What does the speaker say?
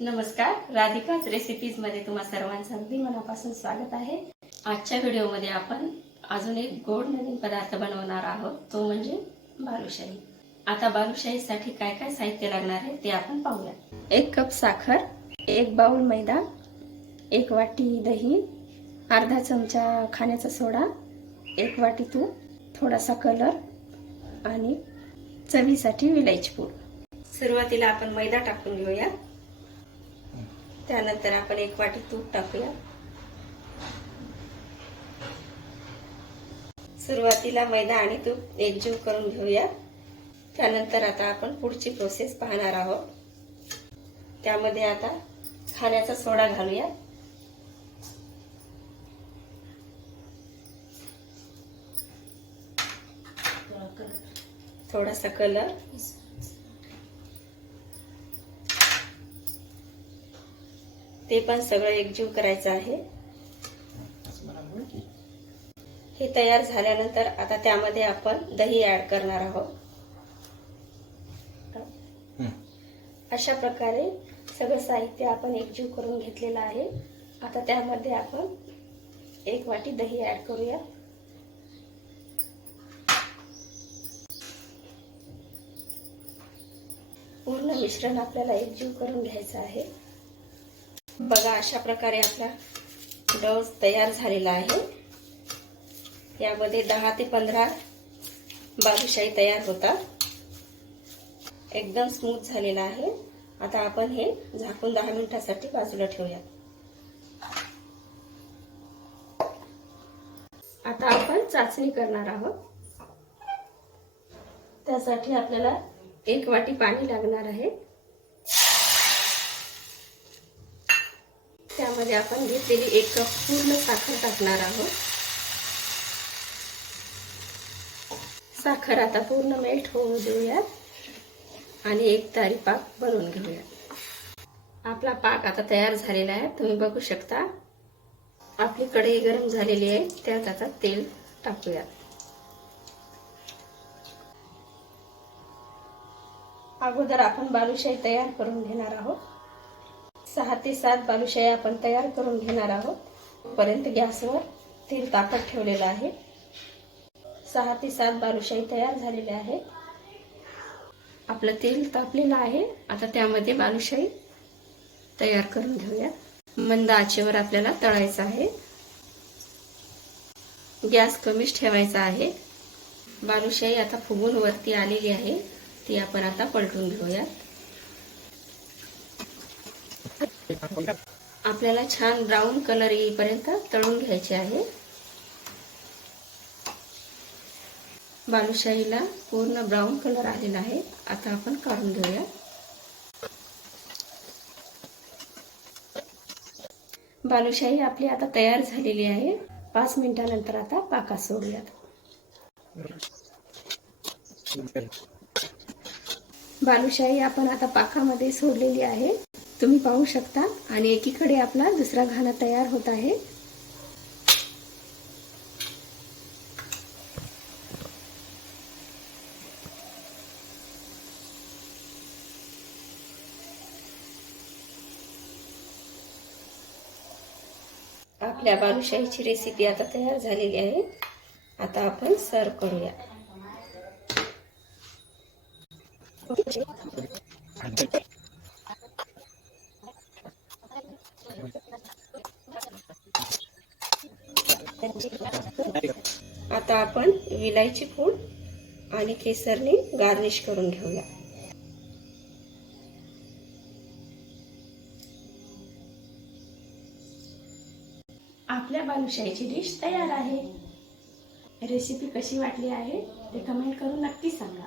नमस्कार राधिकाच रेसिपीजमध्ये तुम्हा सर्वांचं अगदी मनापासून स्वागत आहे. आजच्या व्हिडिओमध्ये आपण अजून एक गोड नवीन पदार्थ बनवणार आहोत तो म्हणजे बालुशाही. आता बालुशाहीसाठी काय काय साहित्य लागणार आहे ते आपण पाहूया. एक कप साखर एक बाउल मैदा एक वाटी दही अर्धा चमचा खाण्याचा सोडा एक वाटी तूप थोडासा कलर आणि चवीसाठी विलायची पूड. सुरुवातीला आपण मैदा टाकून घेऊया. त्यानंतर आपण एक वाटी तूप टाकूया. सुरुवातीला मैदा आणि तूप एकजीव करून घेऊया. त्यानंतर आता आपण पुढची प्रोसेस पाहणार आहोत. त्यामध्ये आता खाण्याचा सोडा घालूया. थोडासा कलर ते पण सगळं एकजीव करायचं आहे. हे तयार झाल्यानंतर आता त्यामध्ये आपण दही ऍड करणार आहोत. अशा प्रकारे सगळं साहित्य आपण एकजीव करून घेतलेलं आहे. आता त्यामध्ये आपण एक वाटी दही ऍड करूया. पूर्ण मिश्रण आपल्याला एकजीव करून घ्यायचं आहे. बघा अशा प्रकारे आपला डव तयार झालेला आहे. यामध्ये दहा ते पंधरा बालुशाही तयार होतात. एकदम स्मूथ झालेला आहे. आता आपण हे झाकून दहा मिनिटासाठी बाजूला ठेवूया आता आपण चाचणी करणार आहोत. त्यासाठी आपल्याला एक वाटी पाणी लागणार आहे. त्यामध्ये आपण घेतलेली एक कप पूर्ण साखर टाकणार आहोत. साखर आता पूर्ण मेल्ट होऊ देऊया आणि एक तारी पाक बनवून घेऊया आपला पाक आता तयार झालेला आहे. तुम्ही बघू शकता. आपली कढई गरम झालेली आहे. त्यात आता तेल टाकूया अगोदर आपण बालुशाही तयार करून घेणार आहोत. सहा ते सात बालुशाही आपण तयार करून घेणार आहोत. पर्यंत गॅसवर तेल तापत ठेवलेलं आहे. सहा ते सात बालुशाही तयार झालेले आहे आपलं तेल तापलेलं आहे. आता त्यामध्ये बालुशाही तयार करून घेऊया. मंद आचेवर आपल्याला तळायचं आहे. गॅस कमीच ठेवायचा आहे. बालुशाही आता फुगून वरती आलेली आहे. ती आपण आता पलटून घेऊयात. आपल्याला छान ब्राऊन कलर येईपर्यंत तळून घ्यायचे आहे. बालुशाहीला पूर्ण ब्राऊन कलर आलेला आहे. आता आपण काढून घेऊया. बालुशाही आपली आता तयार झालेली आहे. पाच मिनिटानंतर आता पाकात सोडूयात. बालुशाही आपण आता पाकामध्ये सोडलेली आहे. तुम्ही पाहू शकता आणि एकीकडे आपला दुसरा घाणा तयार होत आहे. आपल्या बालुशाहीची रेसिपी आता तयार झालेली आहे. आता आपण सर्व करूया. आता आपण विलायची पूड आणि केसरने गार्निश करून घेऊया. आपल्या बालुशाहीची डिश तयार आहे. रेसिपी कशी वाटली आहे ते कमेंट करून नक्की सांगा.